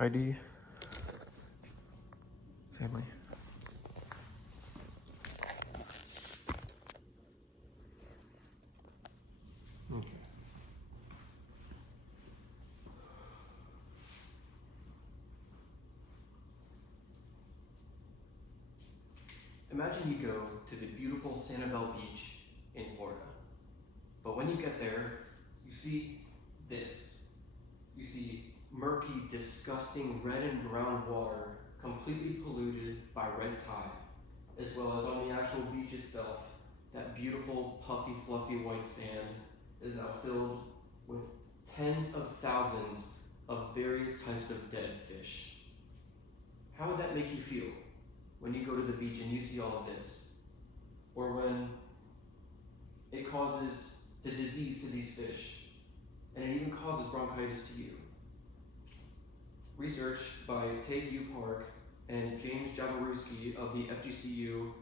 ID, family. Okay. Imagine you go to the beautiful Sanibel Beach in Florida. But when you get there, you see this. You see murky, disgusting red and brown water completely polluted by red tide, as well as on the actual beach itself, that beautiful, puffy, fluffy white sand is now filled with tens of thousands of various types of dead fish. How would that make you feel when you go to the beach and you see all of this? Or when it causes the disease to these fish, and it even causes bronchitis to you. Research by Tae-Yu Park and James Jaworowski of the FGCU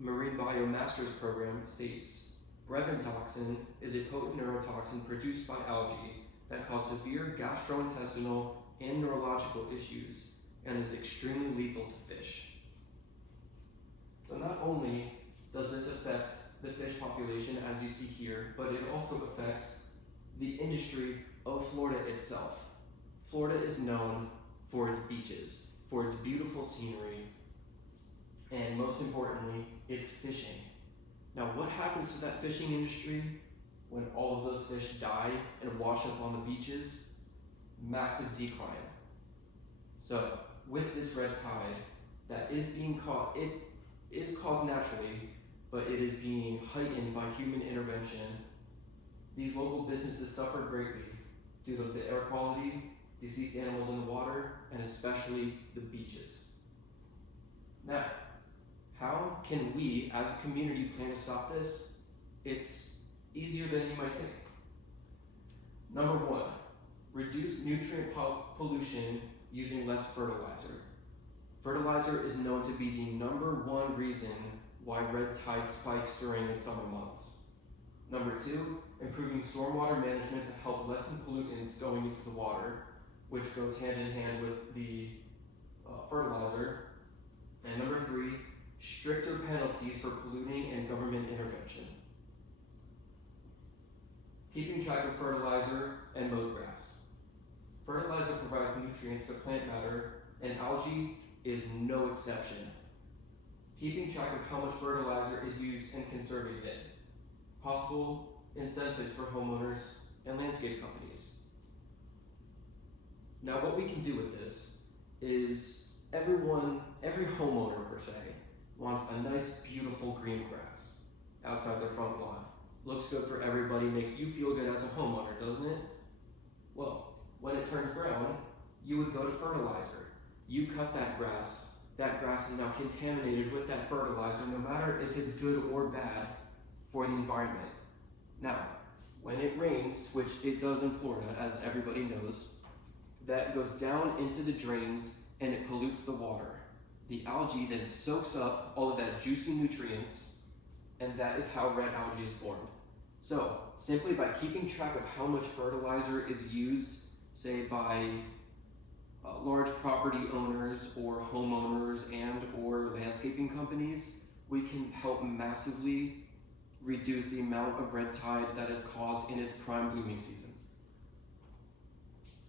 Marine Bio Masters Program states, breventoxin is a potent neurotoxin produced by algae that cause severe gastrointestinal and neurological issues and is extremely lethal to fish. So not only does this affect the fish population, as you see here, but it also affects the industry of Florida itself. Florida is known for its beaches, for its beautiful scenery, and most importantly, its fishing. Now, what happens to that fishing industry when all of those fish die and wash up on the beaches? Massive decline. So, with this red tide that is being caught, it is caused naturally, but it is being heightened by human intervention. These local businesses suffer greatly due to the air quality, deceased animals in the water, and especially the beaches. Now, how can we as a community plan to stop this? It's easier than you might think. Number one, reduce nutrient pollution using less fertilizer. Fertilizer is known to be the number one reason why red tide spikes during its summer months. Number two, improving stormwater management to help lessen pollutants going into the water, which goes hand in hand with the fertilizer. And number three, stricter penalties for polluting and government intervention. Keeping track of fertilizer and mowed grass. Fertilizer provides nutrients to plant matter, and algae is no exception. Keeping track of how much fertilizer is used and conserving it. Possible incentives for homeowners and landscape companies. Now, what we can do with this is every homeowner per se, wants a nice, beautiful green grass outside their front lawn. Looks good for everybody, makes you feel good as a homeowner, doesn't it? Well, when it turns brown, you would go to fertilizer. You cut that grass is now contaminated with that fertilizer, no matter if it's good or bad for the environment. Now, when it rains, which it does in Florida, as everybody knows, that goes down into the drains and it pollutes the water. The algae then soaks up all of that juicy nutrients, and that is how red algae is formed. So, simply by keeping track of how much fertilizer is used, say by large property owners or homeowners and or landscaping companies, we can help massively reduce the amount of red tide that is caused in its prime blooming season.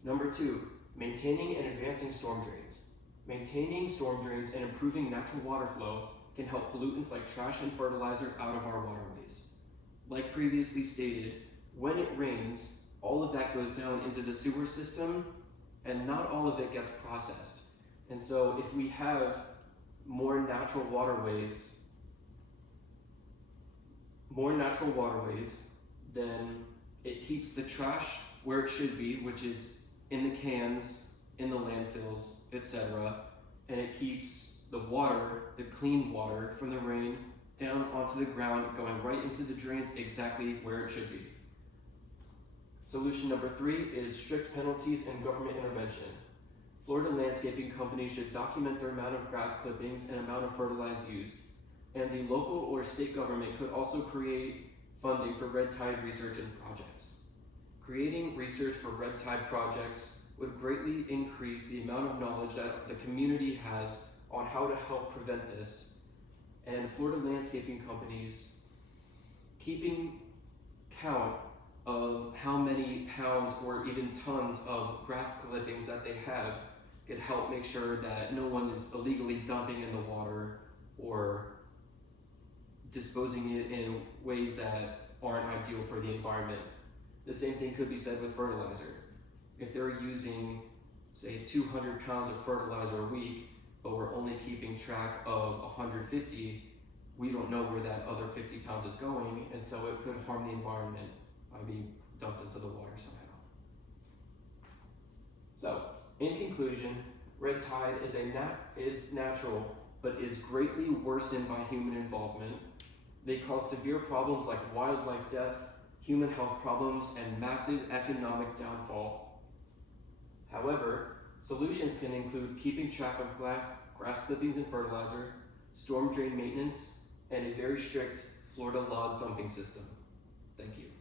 Number two, maintaining and advancing storm drains. Maintaining storm drains and improving natural water flow can help pollutants like trash and fertilizer out of our waterways. Like previously stated, when it rains, all of that goes down into the sewer system, and not all of it gets processed. And so if we have more natural waterways, then it keeps the trash where it should be, which is in the cans, in the landfills, etc. And it keeps the water, the clean water from the rain, down onto the ground, going right into the drains exactly where it should be. Solution number three is strict penalties and government intervention. Florida landscaping companies should document their amount of grass clippings and amount of fertilizer used. And the local or state government could also create funding for red tide research and projects. Creating research for red tide projects would greatly increase the amount of knowledge that the community has on how to help prevent this, and Florida landscaping companies keeping count of how many pounds or even tons of grass clippings that they have could help make sure that no one is illegally dumping in the water or disposing it in ways that aren't ideal for the environment. The same thing could be said with fertilizer. If they're using, say, 200 pounds of fertilizer a week, but we're only keeping track of 150, we don't know where that other 50 pounds is going, and so it could harm the environment by being dumped into the water somehow. So, in conclusion, red tide is natural, but is greatly worsened by human involvement. They cause severe problems like wildlife death, human health problems, and massive economic downfall. However, solutions can include keeping track of grass clippings and fertilizer, storm drain maintenance, and a very strict Florida law dumping system. Thank you.